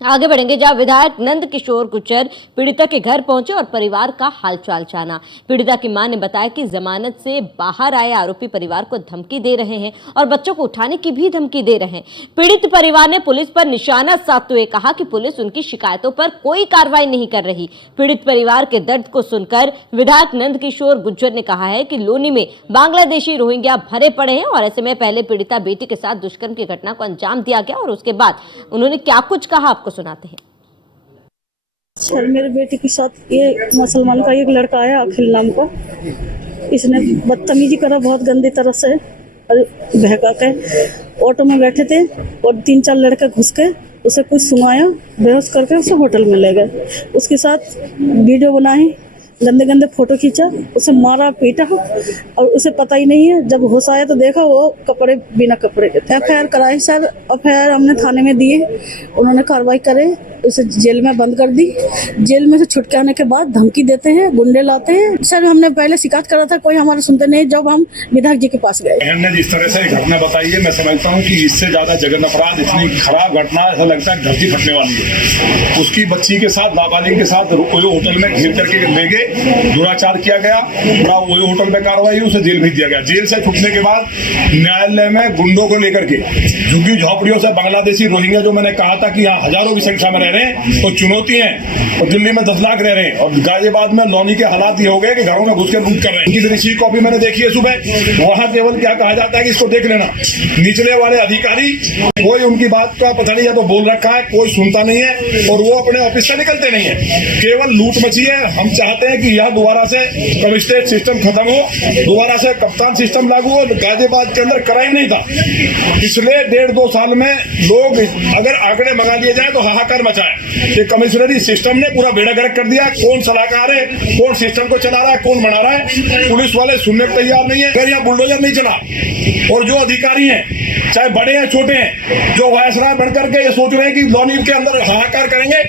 आगे बढ़ेंगे जहां विधायक नंद किशोर गुर्जर पीड़िता के घर पहुंचे और परिवार का हालचाल जाना। पीड़िता की मां ने बताया कि जमानत से बाहर आए आरोपी परिवार को धमकी दे रहे हैं और बच्चों को उठाने की भी धमकी दे रहे हैं। पीड़ित परिवार ने पुलिस पर निशाना साधते हुए कहा कि पुलिस उनकी शिकायतों पर कोई कार्रवाई नहीं कर रही। पीड़ित परिवार के दर्द को सुनकर विधायक नंद किशोर गुर्जर ने कहा है कि लोनी में बांग्लादेशी रोहिंग्या भरे पड़े हैं और ऐसे में पहले पीड़िता बेटी के साथ दुष्कर्म की घटना को अंजाम दिया गया और उसके बाद उन्होंने क्या कुछ कहा आपको सुनाते हैं। सर, मेरे बेटे के साथ ये मुसलमान का एक लड़का आया अखिल नाम का। इसने बदतमीजी करा बहुत गंदी तरह से और बहका के। ऑटो में बैठे थे और 3-4 लड़के घुस के उसे कुछ सुनाया, बेहोश करके उसे होटल में ले गए। उसके साथ वीडियो बनाई, गंदे गंदे फोटो खींचा, उसे मारा पीटा और उसे पता ही नहीं है। जब होश आया तो देखा वो कपड़े बिना कपड़े के। FIR कराई सर, FIR हमने थाने में दिए, उन्होंने कार्रवाई करे, उसे जेल में बंद कर दी। जेल में से छुटके आने के बाद धमकी देते हैं, गुंडे लाते हैं। सर, हमने पहले शिकायत करा था, कोई हमारा सुनते नहीं। जब हम विधायक जी के पास गए, बहन ने जिस तरह से घटना बताई है, मैं समझता हूँ कि इससे ज्यादा जघन्य अपराध, इतनी खराब घटना, ऐसा लगता है धरती फटने वाली है। उसकी बच्ची के साथ, नाबालिग के साथ होटल में घेर करके ले गए, दुराचार किया गया, वही होटल में कार्रवाई, उसे जेल भेज दिया गया। जेल से छूटने के बाद न्यायालय में गुंडों को लेकर के झुग्गी झोपड़ियों से बांग्लादेशी रोहिंग्या, जो मैंने कहा था कि यहाँ हजारों की संख्या में रह रहे हैं, तो चुनौती है। और दिल्ली में 10 लाख रह रहे हैं और गाजियाबाद में लौनी के हालात ये हो गए कि घरों में घुस के लूट कर रहे हैं। इनकी रिसीव कॉपी मैंने देखी है सुबह। वहां केवल क्या कहा जाता है कि इसको देख लेना। निचले वाले अधिकारी कोई उनकी बात का पता नहीं, या तो बोल रखा है, कोई सुनता नहीं है और वो अपने ऑफिस से निकलते नहीं है। केवल लूट मची है। हम चाहते हैं कि यह दोबारा से कमिश्नरेट सिस्टम खत्म हो, दोबारा से कप्तान सिस्टम लागू हो। गाजियाबाद के अंदर क्राइम नहीं था। पिछले 1.5-2 साल में लोग अगर आंकड़े मंगा लिए जाए तो हाहाकार मचा है कि कमिश्नरी सिस्टम ने पूरा बेड़ा गर्क कर दिया। कौन सलाहकार है, कौन सिस्टम को चला रहा है, कौन बना रहा है, पुलिस वाले सुनने को तैयार नहीं है। फिर यहाँ बुलडोजर नहीं चला और जो अधिकारी हैं, चाहे बड़े हैं छोटे हैं, जो वायसराय बनकर के ये सोच रहे हैं कि लौनी के अंदर हाहाकार करेंगे,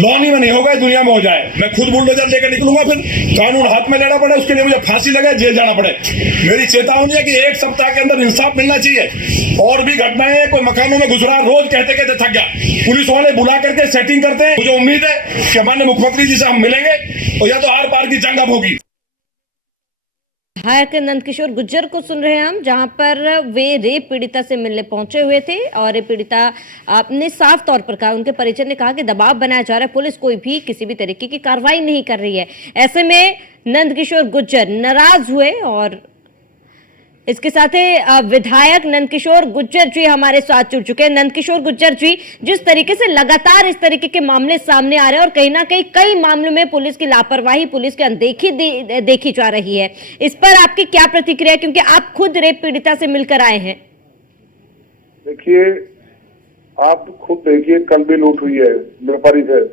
लौनी में नहीं होगा, दुनिया में हो जाए। मैं खुद बुलडोजर लेकर निकलूंगा, फिर कानून हाथ में लेना पड़े, उसके लिए मुझे फांसी लगे, जेल जाना पड़े। मेरी चेतावनी है कि 1 सप्ताह के अंदर इंसाफ मिलना चाहिए। और भी घटनाएं, कोई मकानों में घुस रहा, रोज कहते कहते थक गया, पुलिस वाले बुला करके सेटिंग करते हैं। मुझे उम्मीद है कि माननीय मुख्यमंत्री जी से हम मिलेंगे और या तो आर पार की जंग अब होगी। विधायक नंद किशोर गुर्जर को सुन रहे हैं हम, जहां पर वे रेप पीड़िता से मिलने पहुंचे हुए थे और ये पीड़िता आपने साफ तौर पर कहा, उनके परिजन ने कहा कि दबाव बनाया जा रहा है, पुलिस कोई भी किसी भी तरीके की कार्रवाई नहीं कर रही है। ऐसे में नंद किशोर गुर्जर नाराज हुए और इसके साथ ही विधायक नंद किशोर गुर्जर जी हमारे साथ जुड़ चुके हैं। नंद किशोर गुर्जर जी, जिस तरीके से लगातार इस तरीके के मामले सामने आ रहे हैं और कहीं ना कहीं कई मामलों में पुलिस की लापरवाही, पुलिस की अनदेखी देखी जा रही है, इस पर आपकी क्या प्रतिक्रिया है, क्योंकि आप खुद रेप पीड़िता से मिलकर आए हैं? देखिए, आप खुद देखिए, कल भी लूट हुई है व्यापारी से,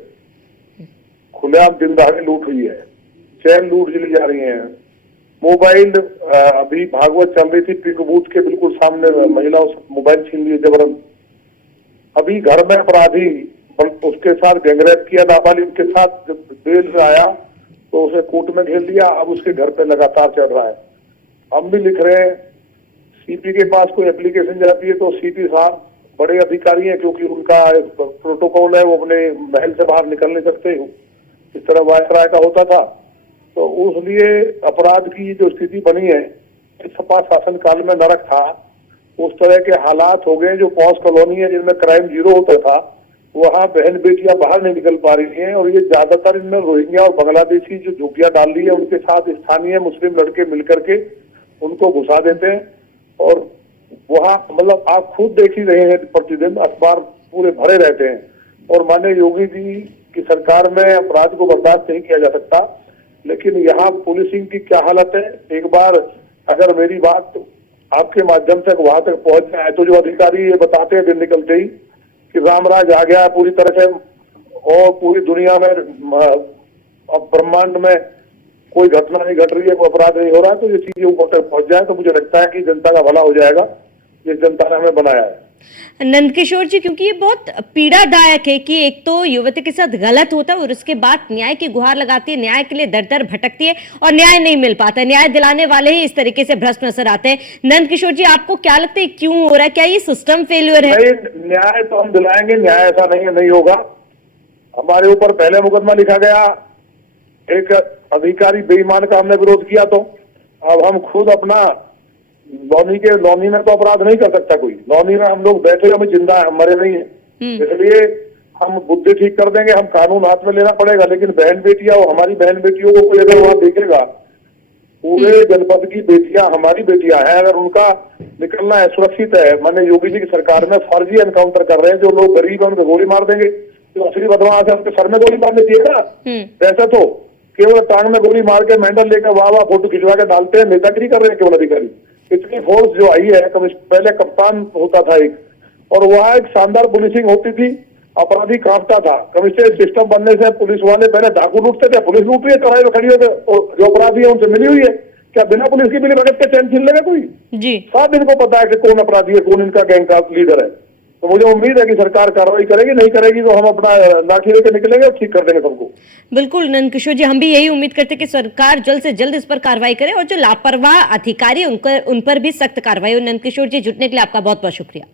खुलेआम दिन दहाड़े लूट हुई है, चैन लूट चली जा रही है। मोबाइल अभी भागवत चल रही थी, पिक बूथ के बिल्कुल सामने महिलाओं से मोबाइल छीन लिए जबरन। अभी घर में अपराधी उसके साथ गैंगरेप किया, नाबालिग के साथ जब बेल आया तो उसे कोर्ट में घेर लिया। अब उसके घर पे लगातार चढ़ रहा है। हम भी लिख रहे हैं, CP के पास कोई एप्लीकेशन जाती है तो CP साहब बड़े अधिकारी हैं, क्योंकि उनका प्रोटोकॉल है, वो अपने महल से बाहर निकल नहीं सकते। इस तरह वायसराय का होता था, तो उसलिए अपराध की जो स्थिति बनी है, सपा शासन काल में नरक था, उस तरह के हालात हो गए। जो पॉश कॉलोनी है जिनमें क्राइम 0 होता था, वहाँ बहन बेटियां बाहर नहीं निकल पा रही हैं। और ये ज्यादातर इनमें रोहिंग्या और बांग्लादेशी जो झुग्गियां डाल दी है, उनके साथ स्थानीय मुस्लिम लड़के मिलकर के उनको घुसा देते हैं। और वहाँ मतलब आप खुद देख ही रहे हैं, प्रतिदिन अखबार पूरे भरे रहते हैं। और माननीय योगी जी की सरकार में अपराध को बर्दाश्त नहीं किया जा सकता, लेकिन यहाँ पुलिसिंग की क्या हालत है। एक बार अगर मेरी बात आपके माध्यम से वहां तक पहुंच जाए तो जो अधिकारी ये बताते हैं दिन निकलते ही कि रामराज आ गया पूरी तरह से और पूरी दुनिया में अब ब्रह्मांड में कोई घटना नहीं घट रही है, कोई अपराध नहीं हो रहा है, तो ये चीजें ऊपर तक पहुंच जाए तो मुझे लगता है कि जनता का भला हो जाएगा, जिस जनता ने हमें बनाया है। नंदकिशोर जी, क्योंकि ये बहुत पीड़ादायक है कि एक तो युवती के साथ गलत होता है और उसके बाद न्याय की गुहार लगाती है, न्याय के लिए दर दर भटकती है और न्याय नहीं मिल पाता, न्याय दिलाने वाले ही इस तरीके से भ्रष्ट नजर आते हैं। नंदकिशोर जी, आपको क्या लगता है क्यों हो रहा है? क्या ये सिस्टम फेल्योर है? नहीं, न्याय तो हम दिलाएंगे, न्याय ऐसा नहीं होगा। हमारे ऊपर पहले मुकदमा लिखा गया, एक अधिकारी बेईमान का हमने विरोध किया, तो अब हम खुद अपना लॉनी में तो अपराध नहीं कर सकता कोई। लॉनी में हम लोग बैठे, हमें जिंदा है, हम मरे नहीं है, इसलिए हम बुद्धि ठीक कर देंगे। हम कानून हाथ में लेना पड़ेगा, लेकिन बहन बेटियां, हमारी बहन बेटियों को कोई अगर वहां देखेगा, पूरे जनपद की बेटियां हमारी बेटियां हैं, अगर उनका निकलना है सुरक्षित है। माने योगी जी की सरकार में फर्जी एनकाउंटर कर रहे हैं, जो लोग गरीब है उनको गोली मार देंगे, तो असली बदमाश है उनके सर में गोली मारनी चाहिए ना। वैसे तो केवल टांग में गोली मार के मेडल लेकर वाह फोटो खिंचवा के डालते हैं, नेतागिरी कर रहे हैं केवल अधिकारी। इतनी फोर्स जो आई है, पहले कप्तान होता था एक, और वहां एक शानदार पुलिसिंग होती थी, अपराधी कांपता था। कमिश्नरेट सिस्टम बनने से पुलिस वाले पहले डाकू लूटते थे, पुलिस लूट रही है चौराहे में खड़ी होकर, और जो अपराधी है उनसे मिली हुई है। क्या बिना पुलिस की मिली भगत के चैन छीन लेगा कोई? जी, सब इनको पता है कि कौन अपराधी है, कौन इनका गैंग का लीडर है। तो मुझे उम्मीद है कि सरकार कार्रवाई करेगी, नहीं करेगी तो हम अपना लाठी लेकर निकलेंगे और ठीक कर देंगे सबको। बिल्कुल नंदकिशोर जी, हम भी यही उम्मीद करते हैं कि सरकार जल्द से जल्द इस पर कार्रवाई करे और जो लापरवाह अधिकारी उन पर भी सख्त कार्रवाई हो। नंदकिशोर जी, जुटने के लिए आपका बहुत बहुत शुक्रिया।